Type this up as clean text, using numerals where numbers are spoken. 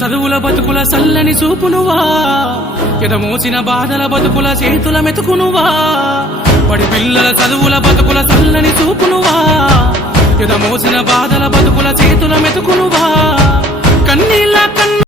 చదువుల బతుకుల సల్లని చూపునువా ఎదమోసిన బాధల బతుకుల చేతుల మెతుకునువా పడి పిల్లల చదువుల బతుకుల సల్లని చూపునువా ఎదమోసిన బాధల బతుకుల చేతుల మెతుకునువా కన్నీళ్ళ